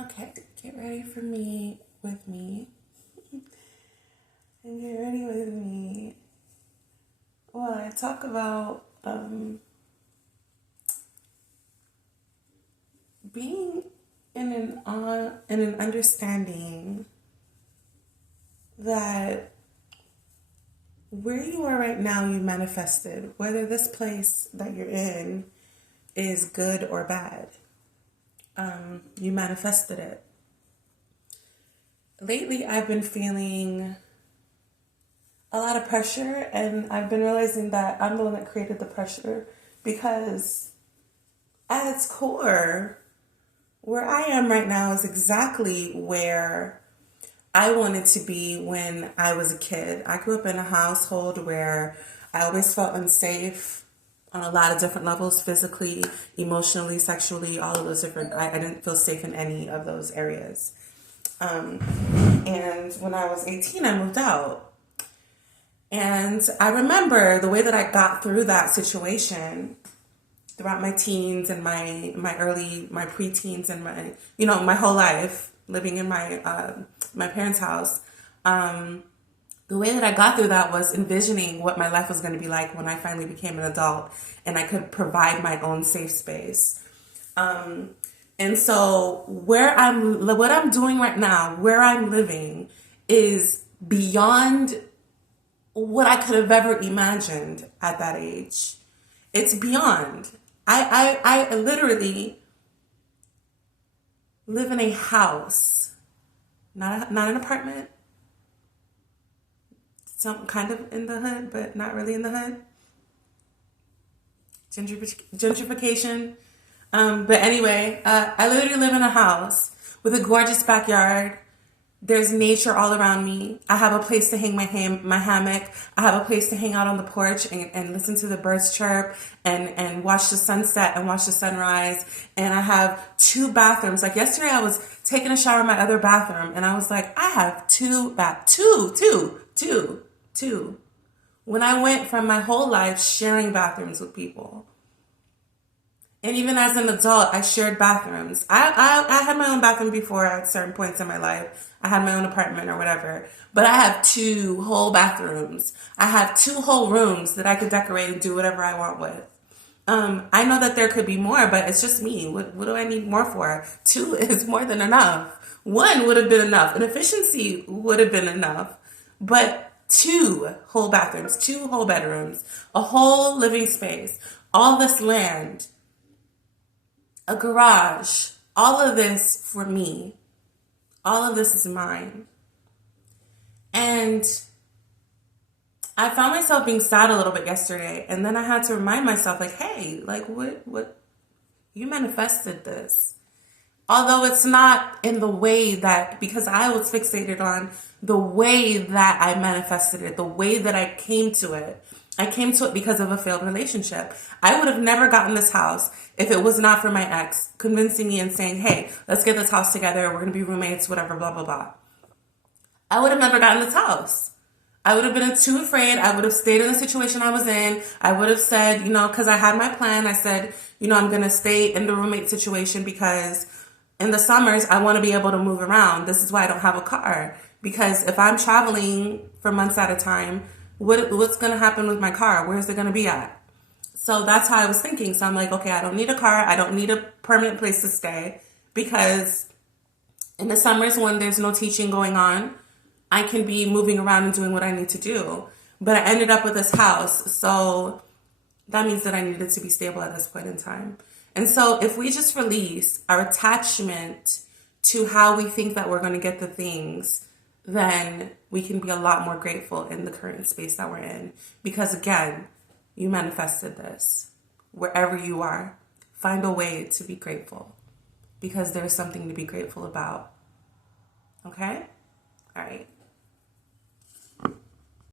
Okay, get ready for me with me. And get ready with me. Well, I talk about being in an understanding that where you are right now, you manifested. Whether this place that you're in is good or bad, you manifested it. Lately, I've been feeling a lot of pressure, and I've been realizing that I'm the one that created the pressure because at its core, where I am right now is exactly where I wanted to be when I was a kid. I grew up in a household where I always felt unsafe on a lot of different levels, physically, emotionally, sexually, all of those different, I didn't feel safe in any of those areas. And when I was 18, I moved out. And I remember the way that I got through that situation throughout my teens and my preteens and my whole life living in my parents' house. The way that I got through that was envisioning what my life was going to be like when I finally became an adult and I could provide my own safe space. And so what I'm doing right now, where I'm living, is beyond what I could have ever imagined at that age. It's beyond. I literally live in a house, not an apartment. Some kind of in the hood, but not really in the hood. Gentrification. But anyway, I literally live in a house with a gorgeous backyard. There's nature all around me. I have a place to hang my hammock. I have a place to hang out on the porch and listen to the birds chirp and watch the sunset and watch the sunrise. And I have 2 bathrooms. Like yesterday I was taking a shower in my other bathroom and I was like, I have two. When I went from my whole life sharing bathrooms with people. And even as an adult, I shared bathrooms. I had my own bathroom before at certain points in my life. I had my own apartment or whatever. But I have 2 whole bathrooms. I have 2 whole rooms that I could decorate and do whatever I want with. I know that there could be more, but it's just me. What do I need more for? 2 is more than enough. 1 would have been enough. An efficiency would have been enough. But 2 whole bathrooms, 2 whole bedrooms, a whole living space, all this land, a garage, all of this for me. All of this is mine. And I found myself being sad a little bit yesterday. And then I had to remind myself, like, hey, like what, you manifested this. Although it's not in the way that, because I was fixated on the way that I manifested it, the way that I came to it. I came to it because of a failed relationship. I would have never gotten this house if it was not for my ex convincing me and saying, hey, let's get this house together. We're going to be roommates, whatever, blah, blah, blah. I would have never gotten this house. I would have been too afraid. I would have stayed in the situation I was in. I would have said, because I had my plan. I said, I'm going to stay in the roommate situation because in the summers, I want to be able to move around. This is why I don't have a car. Because if I'm traveling for months at a time, what's going to happen with my car? Where's it going to be at? So that's how I was thinking. So I'm like, okay, I don't need a car. I don't need a permanent place to stay because in the summers when there's no teaching going on, I can be moving around and doing what I need to do. But I ended up with this house. So that means that I needed to be stable at this point in time. And so if we just release our attachment to how we think that we're going to get the things, then we can be a lot more grateful in the current space that we're in. Because again, you manifested this. Wherever you are, find a way to be grateful. Because there's something to be grateful about. Okay? All right.